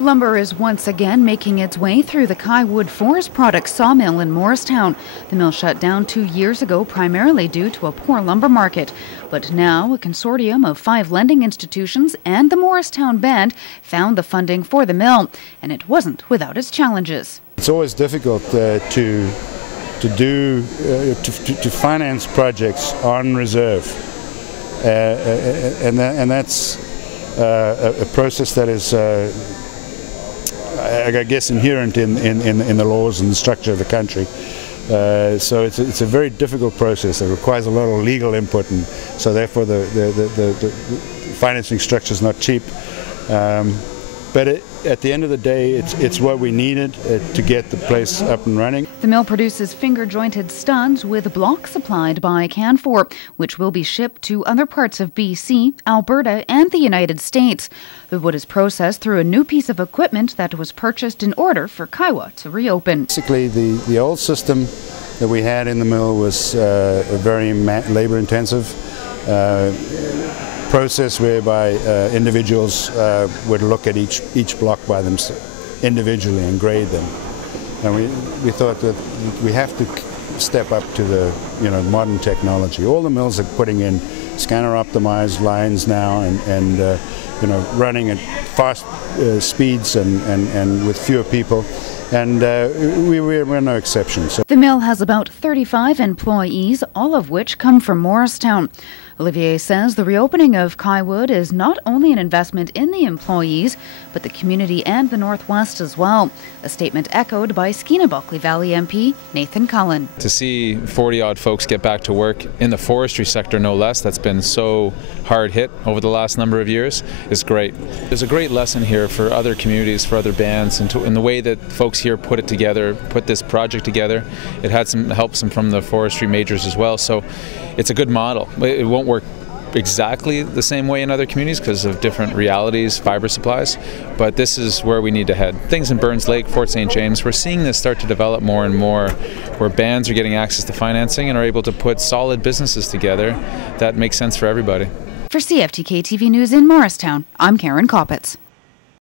Lumber is once again making its way through the KYAHWOOD Forest Products sawmill in Morristown. The mill shut down 2 years ago primarily due to a poor lumber market. But now a consortium of 5 lending institutions and the Morristown Band found the funding for the mill, and it wasn't without its challenges. It's always difficult to finance projects on reserve, and that's a process that is I guess inherent in the laws and the structure of the country. So it's a very difficult process. It requires a lot of legal input, and so therefore the financing structure is not cheap. But at the end of the day, it's what we needed to get the place up and running. The mill produces finger-jointed studs with blocks supplied by Canfor, which will be shipped to other parts of BC, Alberta, and the United States. The wood is processed through a new piece of equipment that was purchased in order for KYAHWOOD to reopen. Basically, the old system that we had in the mill was very labor-intensive. Process whereby individuals would look at each block by themselves individually and grade them, and we thought that we have to step up to the modern technology. All the mills are putting in scanner optimized lines now, and running at fast speeds and with fewer people. And we're no exception. So. The mill has about 35 employees, all of which come from Morristown. Olivier says the reopening of KYAHWOOD is not only an investment in the employees, but the community and the Northwest as well. A statement echoed by Skeena-Bulkley Valley MP Nathan Cullen. To see 40-odd folks get back to work in the forestry sector, no less, that's been so hard hit over the last number of years, is great. There's a great lesson here for other communities, for other bands, and in the way that folks here put this project together. It had some helps from the forestry majors as well, so it's a good model. It won't work exactly the same way in other communities because of different realities, fiber supplies, but this is where we need to head. Things in Burns Lake, Fort St. James, we're seeing this start to develop more and more, where bands are getting access to financing and are able to put solid businesses together that make sense for everybody. For CFTK TV News in Morristown, I'm Karen Koppitz.